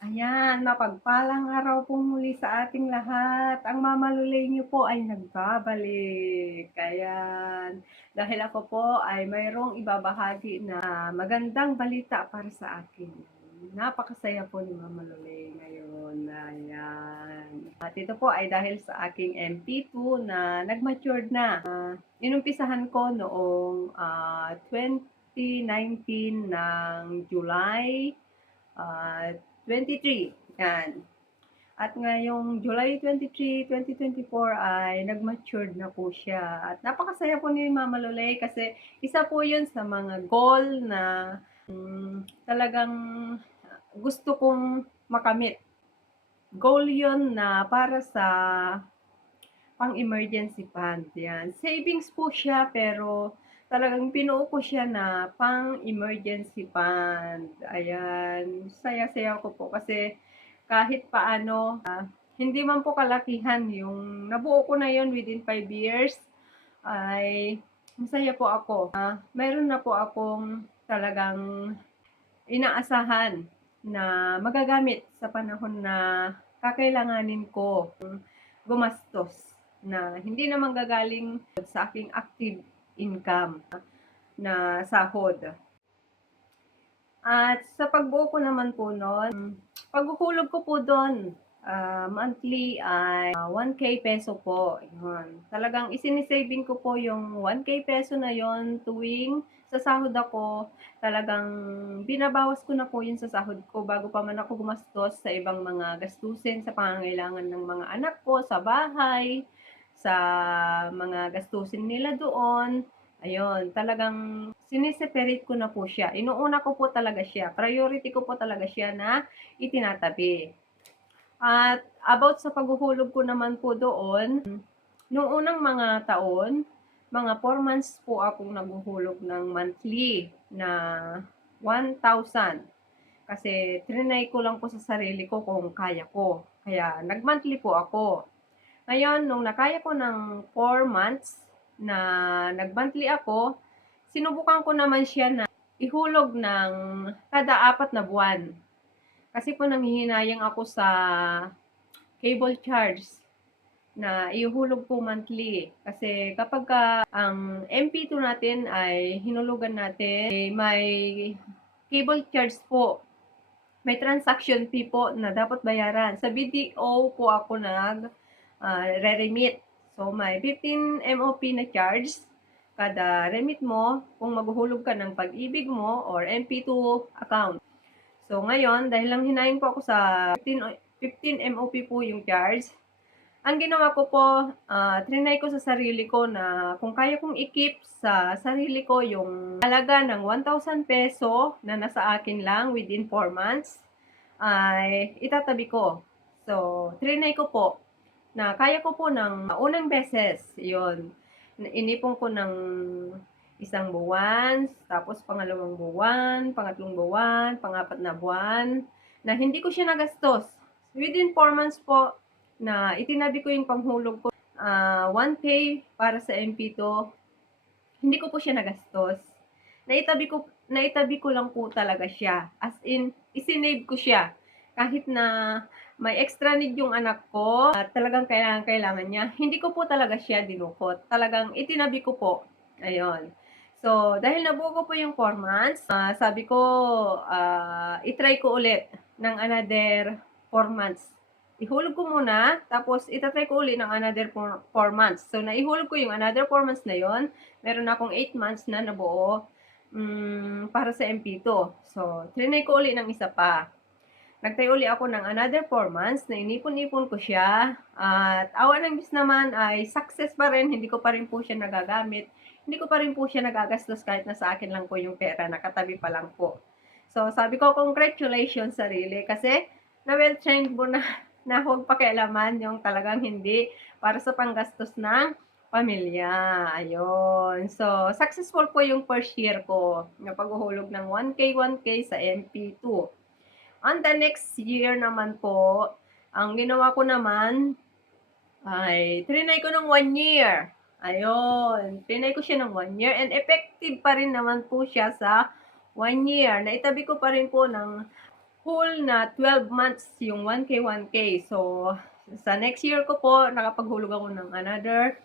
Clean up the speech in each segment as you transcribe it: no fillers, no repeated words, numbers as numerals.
Ayan, mapagpalang araw po muli sa ating lahat. Ang Mama Lulay niyo po ay nagbabalik. Ayan, dahil ako po ay mayroong ibabahagi na magandang balita para sa akin. Napakasaya po ni Mama Lulay ngayon. Ayan. At ito po ay dahil sa aking MP2 na nag-matured na. Inumpisahan ko noong 2019 ng July 23. Yan. At ngayong July 23, 2024 ay nag-matured na po siya. At napakasaya po ni Mama Lulay kasi isa po yun sa mga goal na talagang gusto kong makamit. Goal yun na para sa pang-emergency fund. Yan. Savings po siya pero talagang pinuo ko siya na pang-emergency fund. Ayan. Saya-saya ko po kasi kahit paano, hindi man po kalakihan yung nabuo ko na yon within 5 years ay masaya po ako. Mayroon na po akong talagang inaasahan na magagamit sa panahon na kakailanganin ko gumastos na hindi naman gagaling sa aking active income na sahod. At sa pagbuo ko naman po nun, paghuhulog ko po doon, monthly ay 1K peso po. Yun. Talagang isinisaving ko po yung 1K peso na yon tuwing sa sahod ako. Talagang binabawas ko na po yun sa sahod ko bago pa man ako gumastos sa ibang mga gastusin, sa pangangailangan ng mga anak ko, sa bahay, sa mga gastusin nila doon. Ayun, talagang siniseparate ko na po siya. Inuuna ko po talaga siya. Priority ko po talaga siya na itinatabi. At about sa paghuhulog ko naman po doon, nung unang mga taon, mga 4 months po akong naghuhulog ng monthly na 1,000. Kasi trinay ko lang po sa sarili ko kung kaya ko. Kaya nag-monthly po ako. Ngayon, nung nakaya ko ng 4 months na nag-monthly ako, sinubukan ko naman siya na ihulog ng kada 4 na buwan. Kasi po nanghihinayang ako sa cable charge na ihulog po monthly. Kasi kapag ang MP2 natin ay hinulugan natin, may cable charge po. May transaction fee po na dapat bayaran. Sa BDO po ako re-remit. So, may 15 MOP na charge kada remit mo kung maghuhulog ka ng pag-ibig mo or MP2 account. So, ngayon, dahil lang hinayin po ako sa 15 MOP po yung charge, ang ginawa ko po, trinay ko sa sarili ko na kung kaya kong i-keep sa sarili ko yung halaga ng 1,000 peso na nasa akin lang within 4 months, ay itatabi ko. So, trinay ko po na kaya ko po ng unang beses, yon inipon ko ng isang buwan, tapos pangalawang buwan, pangatlong buwan, pangapat na buwan, na hindi ko siya nagastos. Within 4 months po, na itinabi ko yung panghulog ko, 1K para sa MP2, hindi ko po siya nagastos. Naitabi ko lang po talaga siya. As in, isinave ko siya. Kahit na may extra need yung anak ko at talagang kailangan niya, hindi ko po talaga siya dinukot. Talagang itinabi ko po. Ayun. So, dahil nabuo ko po yung 4 months, sabi ko, itry ko ulit ng another 4 months. Ihulog ko muna, tapos itatry ko ulit ng another 4 months. So, naihulog ko yung another 4 months na yon. Meron akong 8 months na nabuo para sa MP2. So, trinay ko ulit ng isa pa. Nagtayo uli ako ng another 4 months na inipon-ipon ko siya. At awa ng Diyos naman ay success pa rin. Hindi ko pa rin po siya nagagamit. Hindi ko pa rin po siya nagagastos kahit na sa akin lang po yung pera. Nakatabi pa lang po. So, sabi ko, congratulations sarili. Kasi, na-well-trained mo na huwag pakialaman yung talagang hindi para sa panggastos ng pamilya. Ayun. So, successful po yung first year ko na paghuhulog ng 1K, 1K sa MP2. On the next year naman po, ang ginawa ko naman ay trinay ko ng 1 year. Ayun, trinay ko siya ng 1 year and effective pa rin naman po siya sa 1 year. Naitabi ko pa rin po ng whole na 12 months yung 1K, 1K. So, sa next year ko po, nakapaghulog ako ng another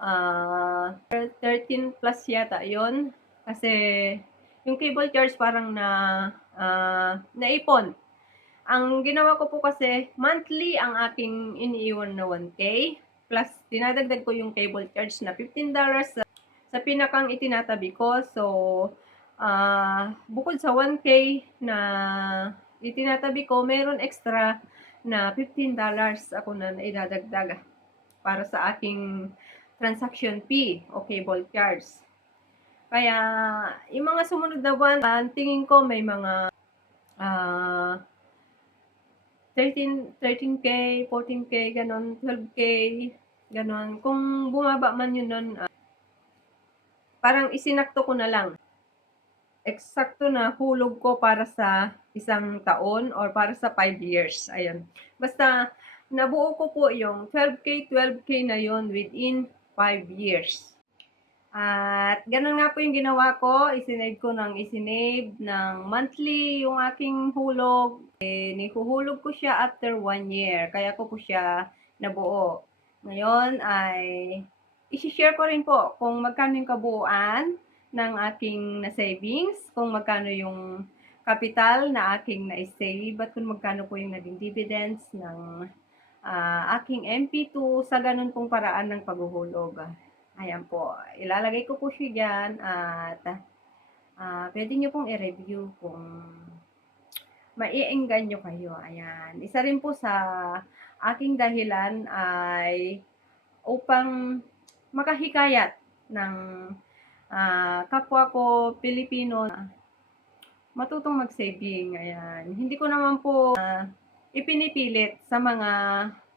13 plus yata yon. Kasi yung cable charge parang naipon. Ang ginawa ko po kasi, monthly ang aking iniiwan na 1K, plus dinadagdag ko yung cable charge na $15 sa pinakang itinatabi ko. So, bukod sa 1K na itinatabi ko, meron extra na $15 ako na idadagdag para sa aking transaction fee o cable charge. Kaya, yung mga sumunod na buwan, tingin ko may mga 13K, 14K, ganon, 12K, ganon. Kung bumaba man yun nun, parang isinakto ko na lang. Eksakto na hulog ko para sa isang taon or para sa 5 years. Ayun. Basta, nabuo ko po yung 12K, 12K na yon within 5 years. At ganun nga po yung ginawa ko, isinave ko ng monthly yung aking hulog. Nihuhulog ko siya after 1 year, kaya ko po siya nabuo. Ngayon ay isi-share ko rin po kung magkano yung kabuuan ng aking na-savings, kung magkano yung capital na aking na-save, at kung magkano po yung naging dividends ng aking MP2 sa ganun pong paraan ng paghuhulog. Ayan po, ilalagay ko po siya dyan at pwede nyo pong i-review kung maiengganyo kayo. Ayan, isa rin po sa aking dahilan ay upang makahikayat ng kapwa ko Pilipino na matutong mag-saving. Ayan, hindi ko naman po ipinipilit sa mga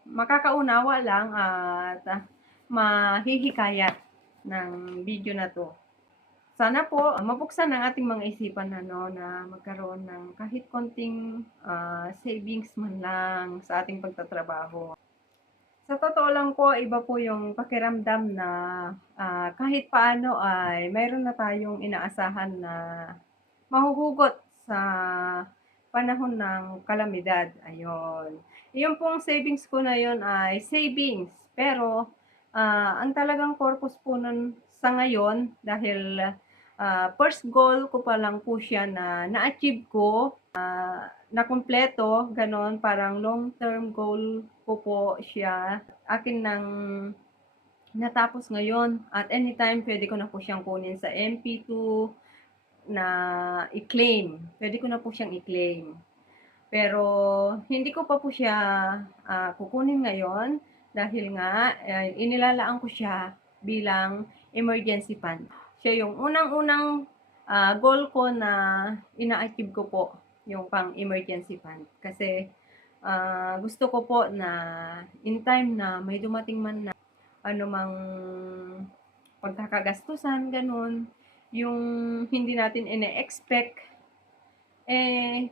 makakaunawa lang at mahihikayat ng video na to. Sana po mabuksan ng ating mga isipan na magkaroon ng kahit konting savings man lang sa ating pagtatrabaho. Sa totoo lang po, iba po yung pakiramdam na kahit paano ay mayroon na tayong inaasahan na mahuhugot sa panahon ng kalamidad. Ayun. Yung pong savings ko na yun ay savings. Pero, ang talagang purpose po nun sa ngayon, dahil first goal ko pa lang po siya na na-achieve ko, na kumpleto, ganon, parang long-term goal ko po siya. Akin nang natapos ngayon at anytime pwede ko na po siyang kunin sa MP2 na i-claim. Pwede ko na po siyang i-claim. Pero hindi ko pa po siya kukunin ngayon dahil nga inilalaan ko siya bilang emergency fund. Siya yung unang-unang goal ko na ina-achieve ko po, yung pang emergency fund. Kasi gusto ko po na in time na may dumating man na anumang pagkakagastusan, ganun, yung hindi natin ine-expect,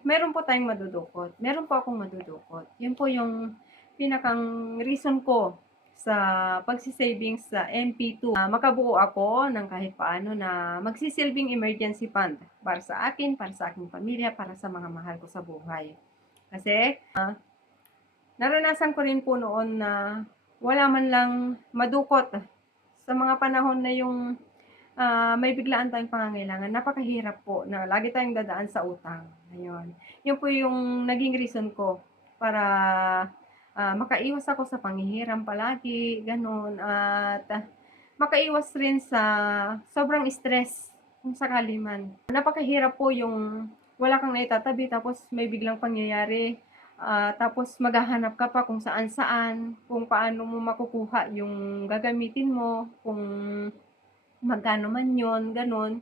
meron po tayong madudukot. Meron po akong madudukot. Yun po yung pinakang reason ko sa pagsisavings sa MP2. Makabuo ako ng kahit paano na magsisilbing emergency fund para sa akin, para sa aking pamilya, para sa mga mahal ko sa buhay. Kasi, naranasan ko rin po noon na wala man lang madukot sa mga panahon na yung may biglaan tayong pangangailangan. Napakahirap po na lagi tayong dadaan sa utang. Ayun. Yun po yung naging reason ko para makaiwas ako sa panghihiram palagi, ganun. At makaiwas rin sa sobrang stress kung sakali man. Napakahirap po yung wala kang naitatabi tapos may biglang pangyayari. Tapos maghahanap ka pa kung saan-saan, kung paano mo makukuha yung gagamitin mo, kung magkano man yon, ganun.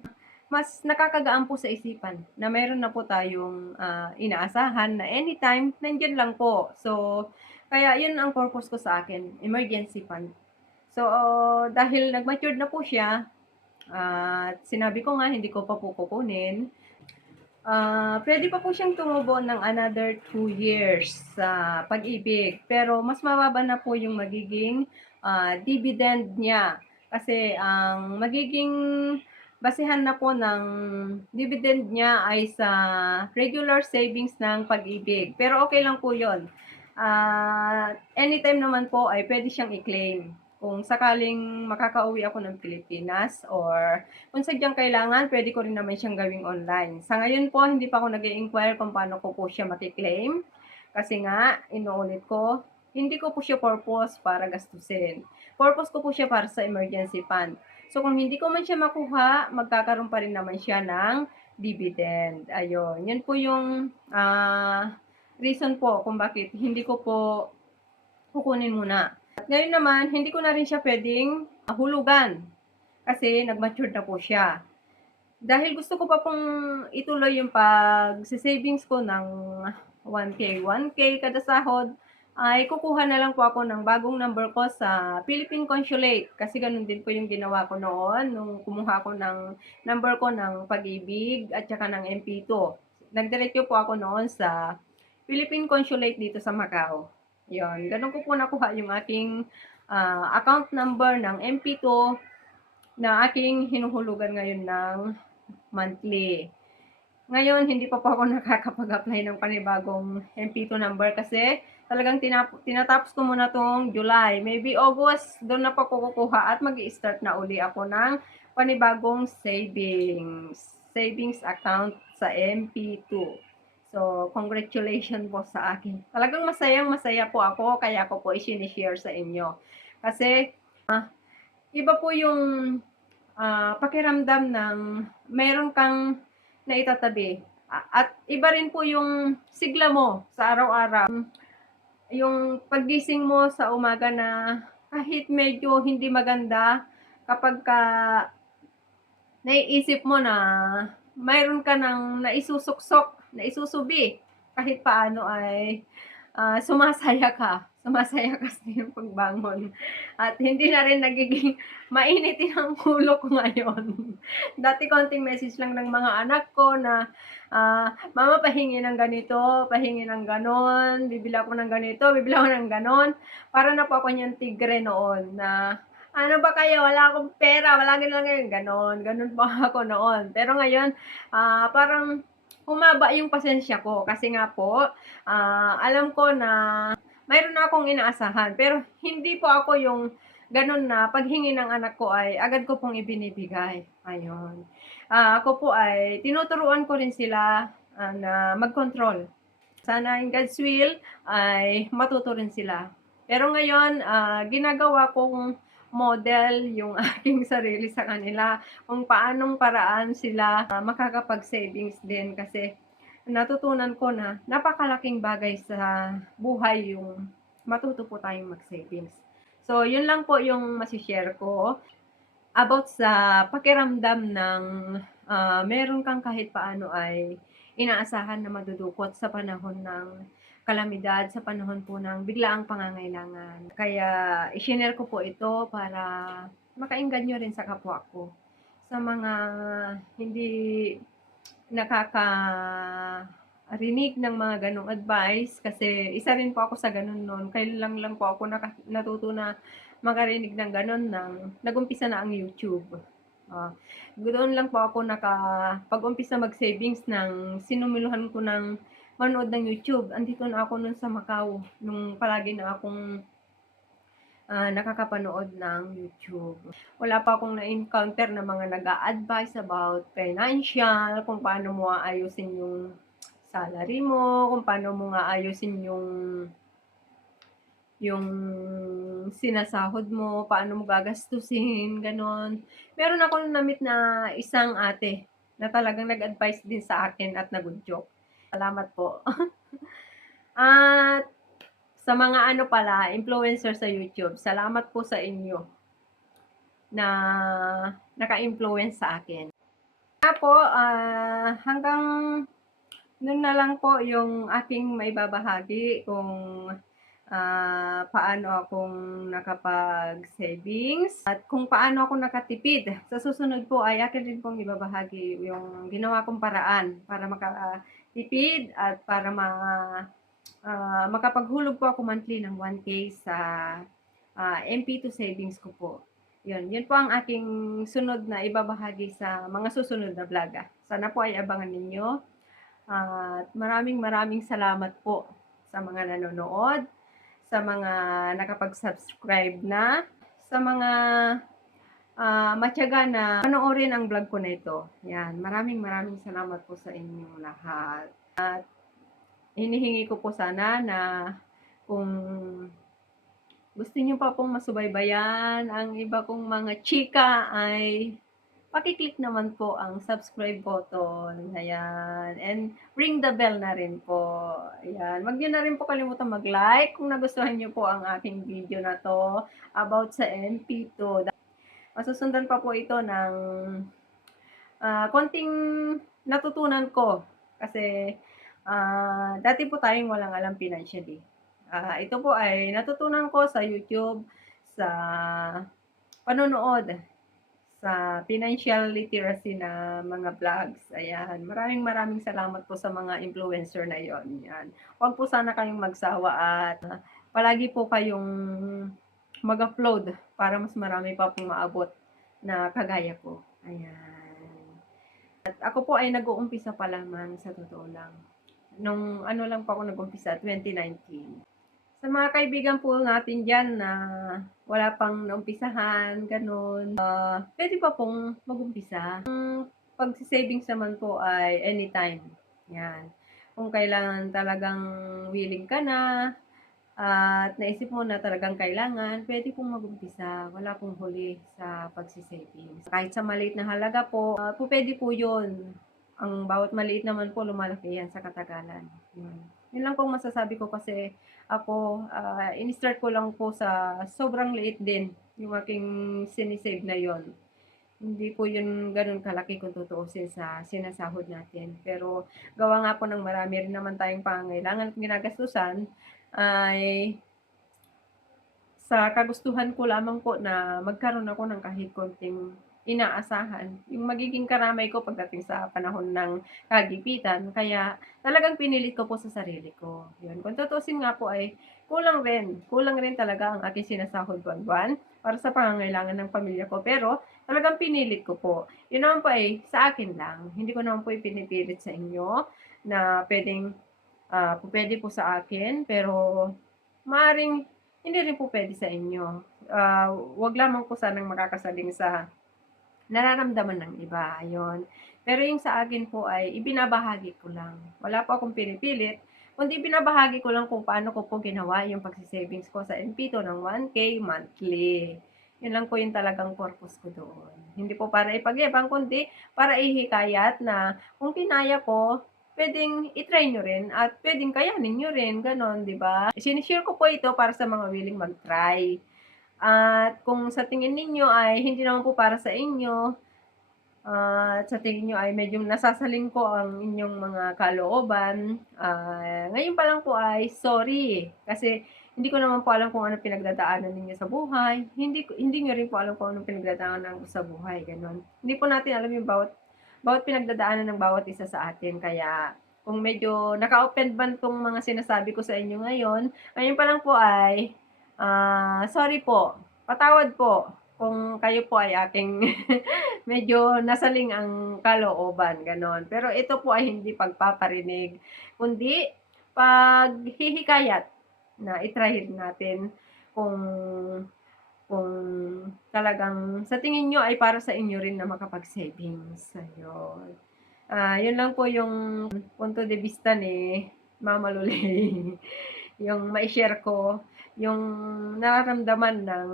Mas nakakagaan po sa isipan na meron na po tayong inaasahan na anytime, nandiyan lang po. So, kaya yun ang purpose ko sa akin, emergency fund. So, dahil nag-matured na po siya, at sinabi ko nga, hindi ko pa po kukunin, pwede pa po siyang tumubo ng another 2 years sa pag-ibig. Pero mas mababa na po yung magiging dividend niya. Kasi ang magiging basehan na po ng dividend niya ay sa regular savings ng Pag-ibig. Pero okay lang po 'yun. Anytime naman po ay puwede siyang i-claim. Kung sakaling makakauwi ako ng Pilipinas or kung sadyang kailangan, puwede ko rin naman siyang gawing online. Sa ngayon po, hindi pa ako nag-i-inquire kung paano ko po siya maki-claim. Kasi nga, inuulit ko, hindi ko po siya purpose para gastusin. Purpose ko po siya para sa emergency fund. So, kung hindi ko man siya makuha, magkakaroon pa rin naman siya ng dividend. Ayun, yun po yung reason po kung bakit hindi ko po kukunin muna. At ngayon naman, hindi ko na rin siya pwedeng hulugan kasi nag-mature na po siya. Dahil gusto ko pa pong ituloy yung pag-savings ko ng 1K kada sahod, ay kukuha na lang po ako ng bagong number ko sa Philippine Consulate. Kasi ganun din po yung ginawa ko noon nung kumuha ko ng number ko ng Pag-ibig at saka ng MP2. Nagdiretso po ako noon sa Philippine Consulate dito sa Macau. Yun, ganun ko po nakuha yung aking account number ng MP2 na aking hinuhulugan ngayon ng monthly. Ngayon, hindi pa po ako nakakapag-apply ng panibagong MP2 number kasi talagang tinatapos ko muna tong July. Maybe August, doon na po ko kukuha at mag-i-start na uli ako ng panibagong savings account sa MP2. So, congratulations po sa akin. Talagang masayang-masaya po ako, kaya ko po i-share sa inyo. Kasi, iba po yung pakiramdam ng meron kang naitatabi. At iba rin po yung sigla mo sa araw-araw. Yung paggising mo sa umaga na kahit medyo hindi maganda, kapag ka naiisip mo na mayroon ka ng naisusuksok, naisusubi, kahit paano ay sumasaya ka. Sumasaya ka sa iyong pagbangon. At hindi na rin nagiging mainitin ang ulo ko ngayon. Dati konting message lang ng mga anak ko na, "Mama pahingi ng ganito, pahingi ng gano'n, bibili ako ng ganito, bibili ako ng gano'n." Para na po ako niyang tigre noon na, "Ano ba kayo, wala akong pera, wala lang ngayon." Gano'n, gano'n po ako noon. Pero ngayon, parang humaba yung pasensya ko kasi nga po, alam ko na mayroon na akong inaasahan. Pero hindi po ako yung gano'n na paghingi ng anak ko ay agad ko pong ibinibigay, ayun. Ako po ay tinuturuan ko rin sila, na mag-control. Sana in God's will ay matuto rin sila. Pero ngayon, ginagawa kong model yung aking sarili sa kanila, kung paanong paraan sila makakapag-savings din kasi natutunan ko na napakalaking bagay sa buhay yung matuto po tayong mag-savings. So, yun lang po yung masi-share ko about sa pakiramdam ng meron kang kahit paano ay inaasahan na madudukot sa panahon ng kalamidad, sa panahon po ng biglaang pangangailangan. Kaya i-shinare ko po ito para makaengganyo rin sa kapwa ko. Sa mga hindi nakakarinig ng mga ganong advice kasi isa rin po ako sa ganon noon. Kailan lang po ako natuto na makarinig ng ganon nang nag-umpisa na ang YouTube. Doon lang po ako pag-umpisa mag-savings ng sinumulan ko ng manood ng YouTube. Andito na ako nun sa Macau, nung palagi na akong nakakapanood ng YouTube. Wala pa akong na-encounter na mga nag-a-advise about financial, kung paano mo aayusin yung salary mo, kung paano mo nga ayusin yung sinasahod mo, paano mo gagastusin, gano'n. Meron akong na-meet na isang ate na talagang nag-advise din sa akin at na-good joke. Salamat po. At sa mga influencer sa YouTube, salamat po sa inyo na naka-influence sa akin. Kaya po, hanggang nun na lang po yung aking maibabahagi kung paano akong nakapag-savings at kung paano ako nakatipid. Sa susunod po ay akin din pong ibabahagi yung ginawa kong paraan para makatipid at para makapaghulog po ako monthly ng 1K sa MP2 savings ko po. Yun po ang aking sunod na ibabahagi sa mga susunod na vlog, Sana po ay abangan ninyo at maraming salamat po sa mga nanonood, sa mga nakapag-subscribe na, sa mga matiyaga na panoorin ang vlog ko na ito. Yan, maraming salamat po sa inyong lahat. At hinihingi ko po sana na kung gusto niyo pa pong masubaybayan ang iba kong mga chika ay paki-click naman po ang subscribe button, ayan, and ring the bell na rin po, ayan. Wag niyo na rin po kalimutan mag-like kung nagustuhan niyo po ang aking video na 'to about sa MP2. Masusundan pa po ito ng, konting natutunan ko kasi, dati po tayong walang alam financially. Ito po ay natutunan ko sa YouTube, sa panonood sa financial literacy na mga vlogs. Ayan, maraming salamat po sa mga influencer na yon. Yan. Huwag po sana kayong magsawa at palagi po kayong mag-upload para mas marami pa pong maabot na kagaya ko. Ayan. At ako po ay nag-uumpisa pa lamang sa totoo lang. Nung ano lang po ako nag-umpisa, 2019. Sa mga kaibigan po natin diyan na wala pang naumpisahan, gano'n, puwede pa pong mag-umpisa. Ang pagse-savings naman po ay anytime, 'yan. Kung kailangan talagang willing ka na at naisip mo na talagang kailangan, puwede pong mag-umpisa, wala pong huli sa pagse-savings. Kahit sa maliit na halaga po, pupuwede po 'yun. Ang bawat maliit naman po lumalaki 'yan sa katagalan, 'yun. 'Yun lang pong masasabi ko kasi ako, ini-start ko lang po sa sobrang liit din yung aking sine-save na 'yon. Hindi po 'yun gano'n kalaki kung tutuusin sa sinasahod natin. Pero gawa nga po ng marami rin naman tayong pangangailangan at ginagastusan, ay sa kagustuhan ko lamang po na magkaroon ako ng kahit konting inaasahan, yung magiging karamay ko pagdating sa panahon ng kagipitan. Kaya talagang pinilit ko po sa sarili ko. Yun, kung tutuusin nga po ay kulang rin talaga ang aking sinasahod buwan-buwan para sa pangangailangan ng pamilya ko. Pero talagang pinilit ko po. Yun naman po ay sa akin lang. Hindi ko naman po ipinipilit sa inyo na puwede po sa akin, pero maaaring hindi rin po puwede sa inyo. Wag lamang po sanang makakasaling sa nararamdaman ng iba, ayun. Pero yung sa akin po ay ibinabahagi ko lang. Wala po akong pinipilit, kundi binabahagi ko lang kung paano ko po ginawa yung pagse-savings ko sa MP2 ng 1K monthly. Yun lang po yung talagang purpose ko doon. Hindi po para ipagyabang, kundi para ihikayat na kung kinaya ko, puwedeng i-try nyo rin at puwedeng kayanin nyo rin, gano'n, 'di ba? Shine-share ko po ito para sa mga willing mag-try. At kung sa tingin ninyo ay hindi naman po para sa inyo, at sa tingin niyo ay medyo nasasalin ko ang inyong mga kalooban, ngayon pa lang po ay sorry. Kasi hindi ko naman po alam kung anong pinagdadaanan ninyo sa buhay. Hindi niyo rin po alam kung anong pinagdadaanan ko sa buhay, gano'n. Hindi po natin alam yung bawat pinagdadaanan ng bawat isa sa atin. Kaya kung medyo naka-offend man 'tong mga sinasabi ko sa inyo ngayon pa lang po ay, sorry po, patawad po kung kayo po ay aking medyo nasaling ang kalooban, gano'n. Pero ito po ay hindi pagpaparinig, kundi paghihikayat na i-try natin kung kung talagang sa tingin niyo ay para sa inyo rin na makapag-savings, ayun. Yun lang po yung punto de vista ni Mama Luleng, yung mai-share ko, yung nararamdaman ng,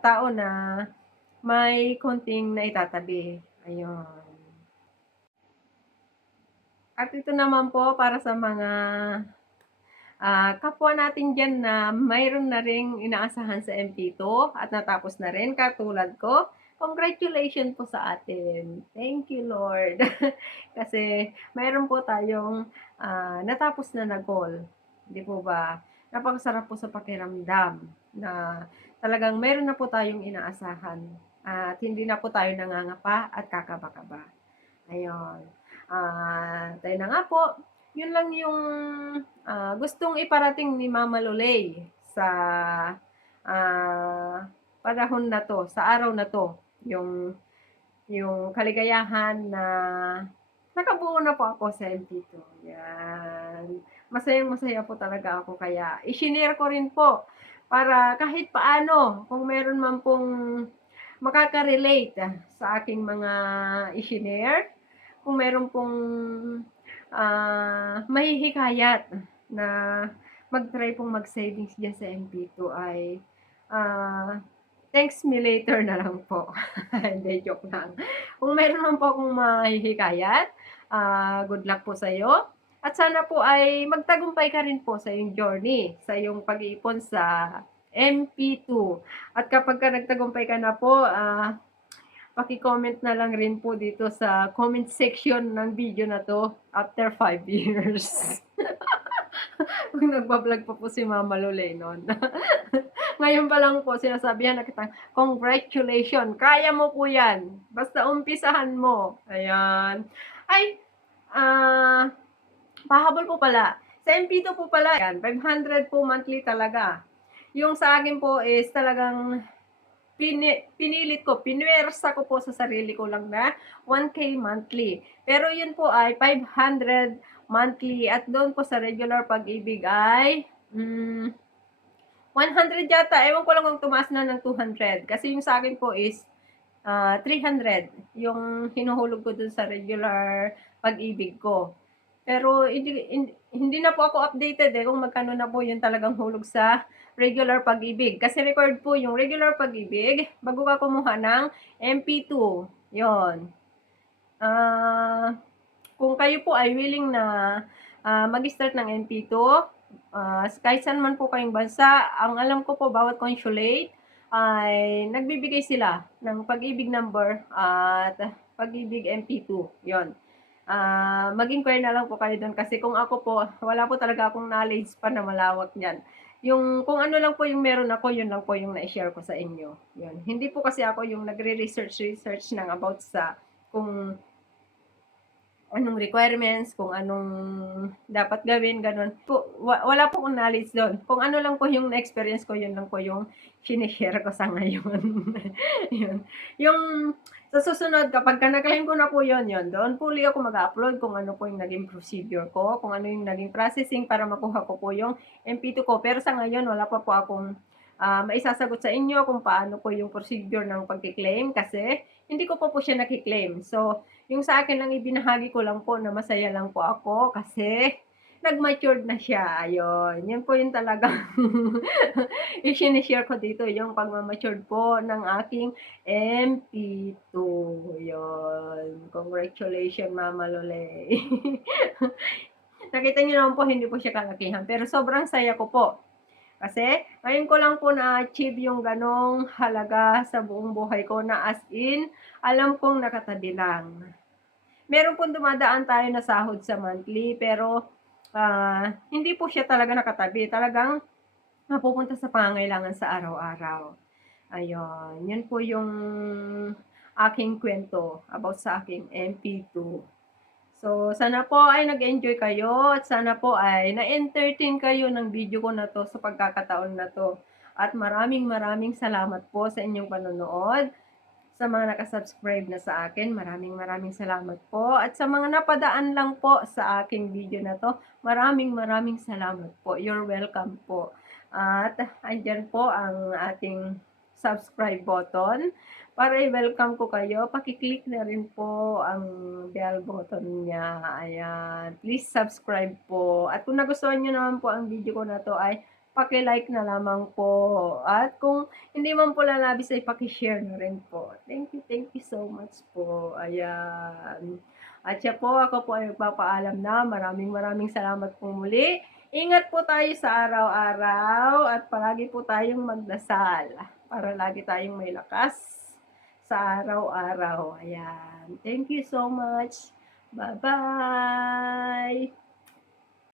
tao na may konting naitatabi, ayun. At ito naman po para sa mga, kapwa natin diyan na mayroon na ring inaasahan sa MP2 at natapos na rin katulad ko, congratulations po sa atin. Thank you Lord. Kasi mayroon po tayong, natapos na na goal, 'di po ba? Napakasarap po sa pakiramdam na talagang meron na po tayong inaasahan at hindi na po tayo nangangapa at kakaba-kaba. Ayun. Ayun na nga po, yun lang yung, gustong iparating ni Mama Luley sa, ah panahon na 'to, sa araw na 'to, yung kaligayahan na nakabuo na po ako sa MP2, 'yan. Masayang-masaya po talaga ako kaya i-shinare ko rin po para kahit paano kung meron man pong makaka-relate sa aking mga i-shinare, kung meron pong, mahihikayat na mag-try pong mag-savings diyan sa MP2 ay, ah, thanks me later na lang po. Hindi, joke lang. Kung meron man po akong mahihikayat, good luck po sa'yo at sana po ay magtagumpay ka rin po sa iyong journey, sa iyong pag-iipon sa MP2. At kapagka nagtagumpay ka na po, paki-comment na lang rin po dito sa comment section ng video na 'to after 5 years. Kung nagba-vlog pa po si Mama Lulay nun. Ngayon pa lang po sinasabihan na kitang, "Congratulation, kaya mo po 'yan, basta umpisahan mo." Ayan. Ay, ah, pahabol po pala, sa MP2 po pala 'yan, 500 po monthly talaga. Yung sa akin po is talagang pinilit ko, pinuwersa ko po sa sarili ko lang na 1K monthly. Pero yun po ay 500 monthly at doon po sa regular pag-ibig ay, 100 yata, ewan ko lang kung tumaas na ng 200 kasi yung sa akin po is, 300 yung hinuhulog ko dun sa regular pag-ibig ko. Pero hindi na po ako updated, kung magkano na po yung talagang hulog sa regular pag-ibig. Kasi record po yung regular pag-ibig bago ka kumuha ng MP2, yon. Ah, kung kayo po ay willing na, mag-start ng MP2, kahit saan man po kayong bansa, ang alam ko po bawat consulate ay nagbibigay sila ng pag-ibig number at pag-ibig MP2, yon. Mag-inquire na lang po kayo do'n kasi kung ako po, wala po talaga akong knowledge pa na malawak niyan. Yung kung ano lang po yung meron ako, yun lang po yung nai-share ko sa inyo, yun. Hindi po kasi ako yung nagre-research ng about sa kung anong requirements, kung anong dapat gawin, gano'n. Wala po akong knowledge do'n. Kung ano lang po yung na-experience ko, yun lang po yung shine-share ko sa ngayon. Yun. Yung sa susunod kapagka na-claim ko na po yun, doon po uli ako mag-upload kung ano po yung naging procedure ko, kung ano yung naging processing para makuha ko po yung MP2 ko. Pero sa ngayon wala pa po akong, maisasagot sa inyo kung paano po yung procedure ng pagki-claim kasi hindi ko pa po siya naki-claim. So, yung sa akin lang ibinahagi ko lang po na masaya lang po ako kasi nag-matured na siya, ayun. Yun po yung talagang i-shine-share ko dito, yung pagma-matured po ng aking MP2, yun. Congratulations Mama Loley. Nakita niyo naman po hindi po siya kalakihan pero sobrang saya ko po. Kasi ngayon ko lang po na-achieve yung ganong halaga sa buong buhay ko na as in, alam kong nakatabi lang. Meron pong dumadaan tayo na sahod sa monthly pero, hindi po siya talaga nakatabi, talagang napupunta sa pangangailangan sa araw-araw. Ayun, yun po yung aking kwento about sa aking MP2. So, sana po ay nag-enjoy kayo at sana po ay na-entertain kayo ng video ko na 'to sa pagkakataon na 'to. At maraming salamat po sa inyong panonood. Sa mga naka-subscribe na sa akin, maraming salamat po. At sa mga napadaan lang po sa aking video na 'to, maraming salamat po. You're welcome po. At andiyan po ang ating subscribe button. Para i-welcome ko kayo, paki-click na rin po ang bell button niya. Ayan, please subscribe po. At kung nagustuhan niyo naman po ang video ko na 'to ay paki-like na lamang po. At kung hindi man po lalabis ay paki-share na rin po. Thank you so much po. Ayan. At siya po, ako po ay magpapaalam na. Maraming salamat po muli. Ingat po tayo sa araw-araw at palagi po tayong magdasal para lagi tayong may lakas sa araw-araw. Ayan. Thank you so much. Bye-bye.